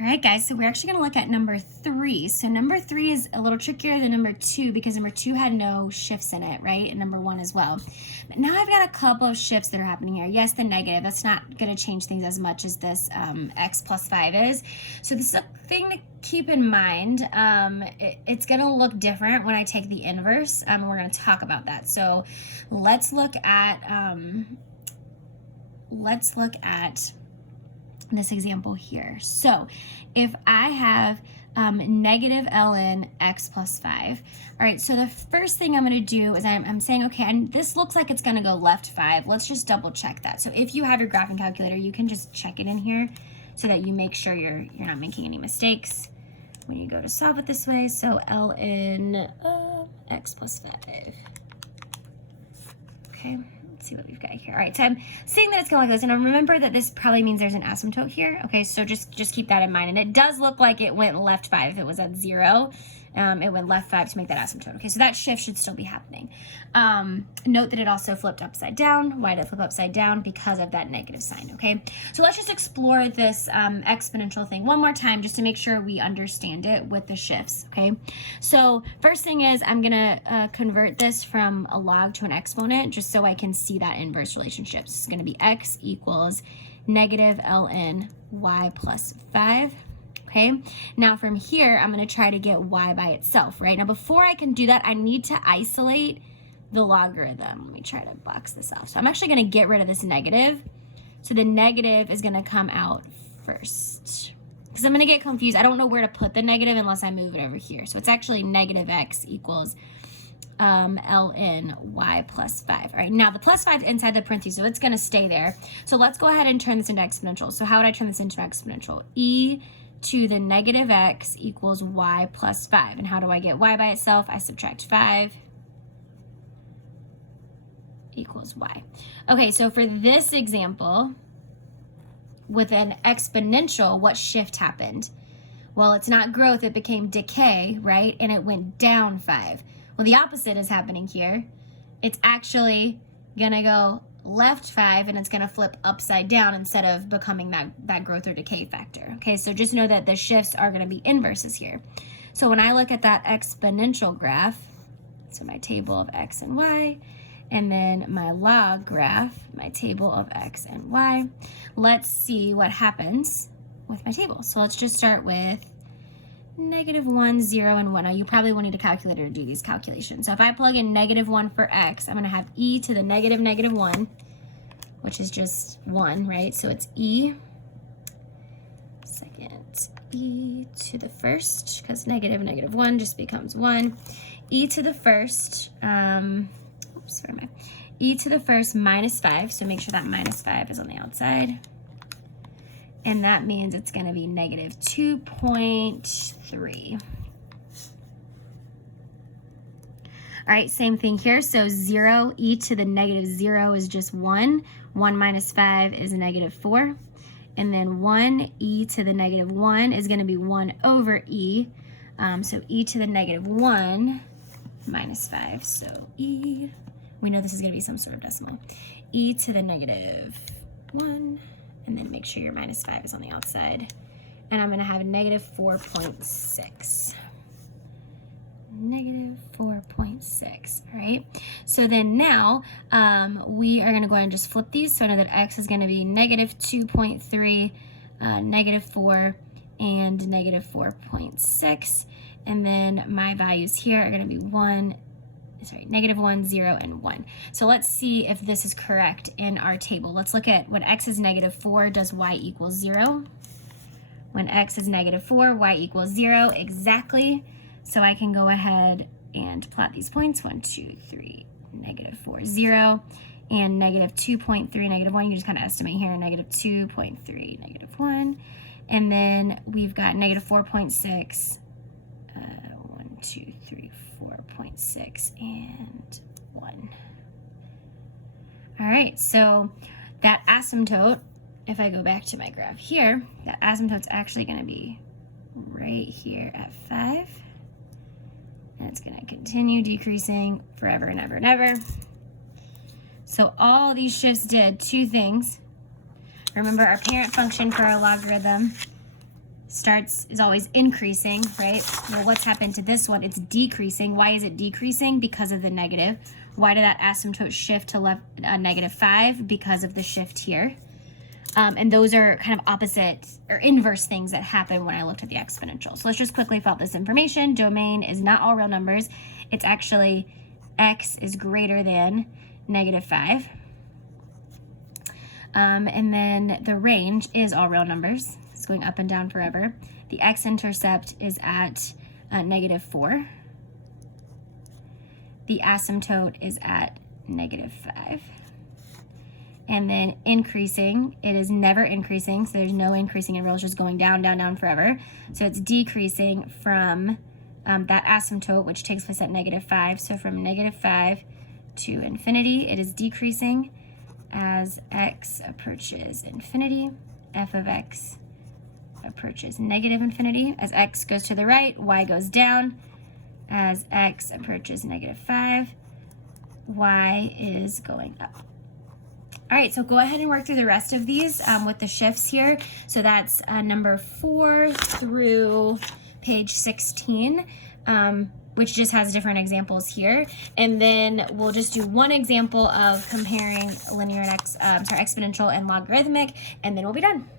All right, guys, so we're actually going to look at number 3. So number 3 is a little trickier than number 2 because number 2 had no shifts in it, right? And number 1 as well. But now I've got a couple of shifts that are happening here. Yes, the negative. That's not going to change things as much as this x plus 5 is. So this is a thing to keep in mind. It's going to look different when I take the inverse, and we're going to talk about that. So let's look at this example here. So if I have negative ln x plus 5, all right, so the first thing I'm going to do is I'm saying, okay, and this looks like it's going to go left 5. Let's just double check that. So if you have your graphing calculator, you can just check it in here so that you make sure you're not making any mistakes when you go to solve it this way. So ln x plus 5. Okay. See what we've got here. All right, so I'm saying that it's going like this, and remember that this probably means there's an asymptote here. Okay, so just keep that in mind. And it does look like it went left 5. If it was at 0, it went left 5 to make that asymptote. Okay, so that shift should still be happening. Note that it also flipped upside down. Why did it flip upside down? Because of that negative sign. Okay, so let's just explore this exponential thing one more time just to make sure we understand it with the shifts. Okay, so first thing is I'm gonna convert this from a log to an exponent just so I can see that inverse relationship. So it's going to be x equals negative ln y plus 5. Okay, now from here, I'm going to try to get y by itself, right? Now, before I can do that, I need to isolate the logarithm. Let me try to box this off. So I'm actually going to get rid of this negative. So the negative is going to come out first because I'm going to get confused. I don't know where to put the negative unless I move it over here. So it's actually negative x equals ln y plus 5. All right, now the plus 5 inside the parentheses, so it's going to stay there. So let's go ahead and turn this into exponential. So how would I turn this into exponential? E to the negative x equals y plus 5. And how do I get y by itself? I subtract 5 equals y. Okay, so for this example, with an exponential, what shift happened? Well, it's not growth, it became decay, right? And it went down 5. Well, the opposite is happening here. It's actually gonna go left 5 and it's gonna flip upside down instead of becoming that growth or decay factor. Okay, so just know that the shifts are gonna be inverses here. So when I look at that exponential graph, so my table of x and y, and then my log graph, my table of x and y, let's see what happens with my table. So let's just start with negative 1, 0, and 1. Now, you probably will need a calculator to do these calculations. So if I plug in negative 1 for x, I'm going to have e to the negative 1, which is just 1, right? So it's e, second, e to the first, because negative 1 just becomes 1. E to the first, oops, where am I? E to the first minus 5, so make sure that minus 5 is on the outside. And that means it's going to be negative 2.3. All right, same thing here. So 0, e to the negative 0 is just 1. 1 minus 5 is negative 4. And then 1, e to the negative 1 is going to be 1 over e. So e to the negative 1 minus 5. So e, we know this is going to be some sort of decimal. E to the negative 1. And then make sure your minus 5 is on the outside. And I'm going to have a negative 4.6. Negative 4.6, all right? So then now we are going to go ahead and just flip these. So I know that x is going to be negative 2.3, negative 4, and negative 4.6. And then my values here are going to be negative 1, 0, and 1. So let's see if this is correct in our table. Let's look at when x is negative 4, does y equal 0? When x is negative 4, y equals 0, exactly. So I can go ahead and plot these points, 1, 2, 3, negative 4, 0, and negative 2.3, negative 1. You just kind of estimate here, negative 2.3, negative 1. And then we've got negative 4.6, 1, 2, 3, 4.6, and 1. All right, so that asymptote, if I go back to my graph here, that asymptote's actually going to be right here at 5. And it's going to continue decreasing forever and ever and ever. So all these shifts did two things. Remember, our parent function for our logarithm is always increasing, right? Well, what's happened to this one? It's decreasing. Why is it decreasing? Because of the negative. Why did that asymptote shift to left -5? Because of the shift here. And those are kind of opposite or inverse things that happen when I looked at the exponential. So let's just quickly fill out this information. Domain is not all real numbers. It's actually x is greater than -5. And then the range is all real numbers. It's going up and down forever. The x-intercept is at -4. The asymptote is at -5. And then increasing, it is never increasing, so there's no increasing in real, it's just going down, down, down forever. So it's decreasing from that asymptote, which takes place at -5. So from -5 to infinity, it is decreasing as x approaches infinity. F of x approaches -infinity. As x goes to the right, y goes down. As x approaches -5, y is going up. All right, so go ahead and work through the rest of these with the shifts here. So that's number 4 through page 16, which just has different examples here. And then we'll just do one example of comparing linear and exponential and logarithmic, and then we'll be done.